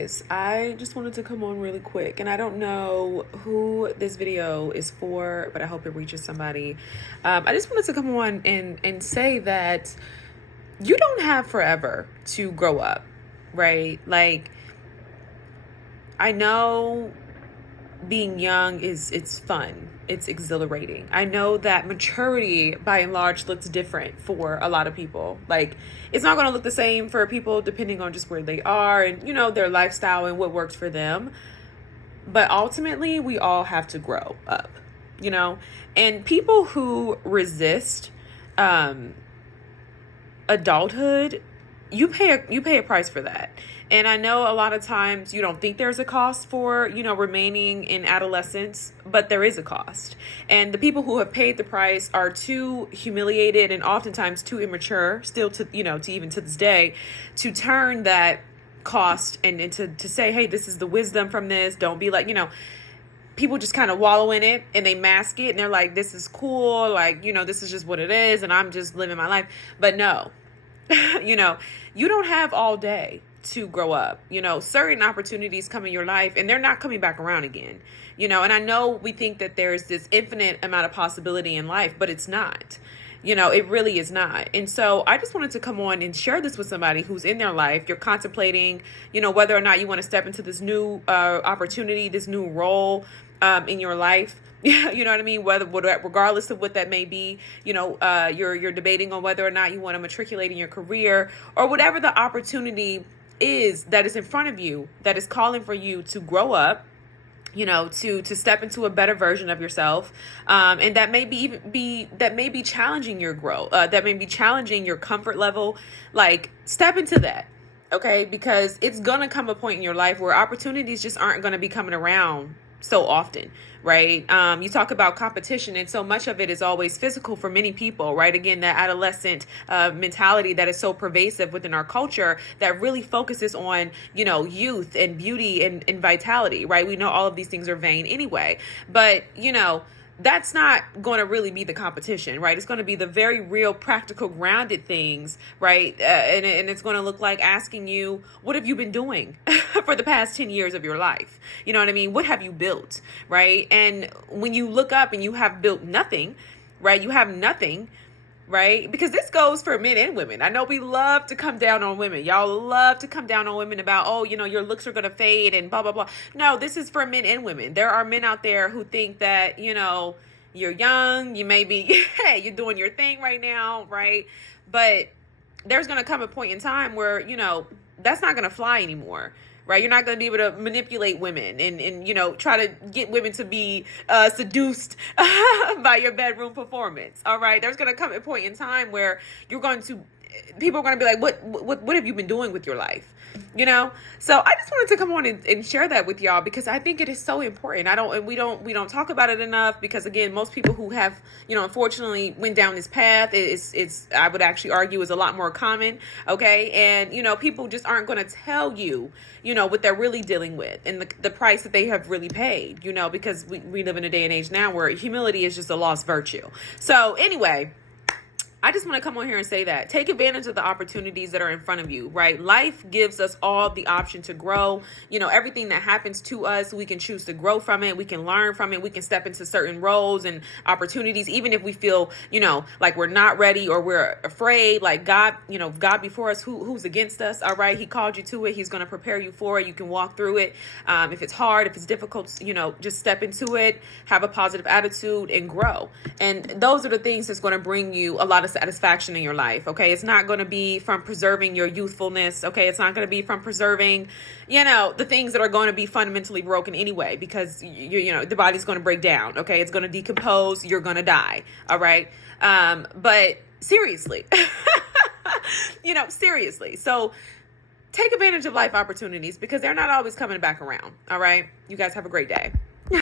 guys, I just wanted to come on really quick, and I don't know who this video is for, but I hope it reaches somebody. I just wanted to come on and say that you don't have forever to grow up, right? Like, I know being young it's fun, it's exhilarating. I know that maturity by and large looks different for a lot of people. Like, it's not going to look the same for people depending on just where they are and their lifestyle and what works for them. But ultimately we all have to grow up, and people who resist adulthood, you pay a price for that. And I know a lot of times you don't think there's a cost for, remaining in adolescence, but there is a cost. And the people who have paid the price are too humiliated and oftentimes too immature still to even to this day, to turn that cost and to say, hey, this is the wisdom from this. Don't be like, people just kind of wallow in it and they mask it and they're like, this is cool. Like, this is just what it is. And I'm just living my life. But no, you don't have all day to grow up. Certain opportunities come in your life and they're not coming back around again. And I know we think that there's this infinite amount of possibility in life, but it's not. It really is not. And so I just wanted to come on and share this with somebody who's in their life. You're contemplating, whether or not you want to step into this new opportunity, this new role in your life. You know what I mean? Regardless of what that may be, you're debating on whether or not you want to matriculate in your career or whatever the opportunity is that is in front of you, that is calling for you to grow up, to step into a better version of yourself. And that may be challenging your growth, that may be challenging your comfort level. Like, step into that. Okay. Because it's going to come a point in your life where opportunities just aren't going to be coming around so often, right? You talk about competition, and so much of it is always physical for many people, right? Again, that adolescent mentality that is so pervasive within our culture that really focuses on, youth and beauty and vitality, right? We know all of these things are vain anyway, but, that's not going to really be the competition, right? It's going to be the very real, practical, grounded things, right? And it's going to look like asking you, what have you been doing for the past 10 years of your life? You know what I mean? What have you built, right? And when you look up and you have built nothing, right? You have nothing, right? Because this goes for men and women. I know we love to come down on women. Y'all love to come down on women about, oh, your looks are going to fade and blah, blah, blah. No, this is for men and women. There are men out there who think that, you're young, you may be, hey, you're doing your thing right now, right? But there's going to come a point in time where, that's not going to fly anymore. Right? You're not going to be able to manipulate women and try to get women to be seduced by your bedroom performance. All right. There's going to come a point in time where people are going to be like, what have you been doing with your life? So I just wanted to come on and share that with y'all because I think it is so important. We don't talk about it enough because, again, most people who have, unfortunately went down this path, it's I would actually argue is a lot more common. Okay. And, people just aren't going to tell you, what they're really dealing with and the price that they have really paid, because we live in a day and age now where humility is just a lost virtue. So anyway, I just want to come on here and say that. Take advantage of the opportunities that are in front of you, right? Life gives us all the option to grow. Everything that happens to us, we can choose to grow from it. We can learn from it. We can step into certain roles and opportunities, even if we feel, like we're not ready or we're afraid. Like God, God before us, who's against us? All right. He called you to it. He's going to prepare you for it. You can walk through it. If it's hard, if it's difficult, just step into it, have a positive attitude and grow. And those are the things that's going to bring you a lot of satisfaction in your life. Okay. It's not going to be from preserving your youthfulness. Okay. It's not going to be from preserving, the things that are going to be fundamentally broken anyway, because the body's going to break down. Okay. It's going to decompose. You're going to die. All right. But seriously, seriously. So take advantage of life opportunities because they're not always coming back around. All right. You guys have a great day.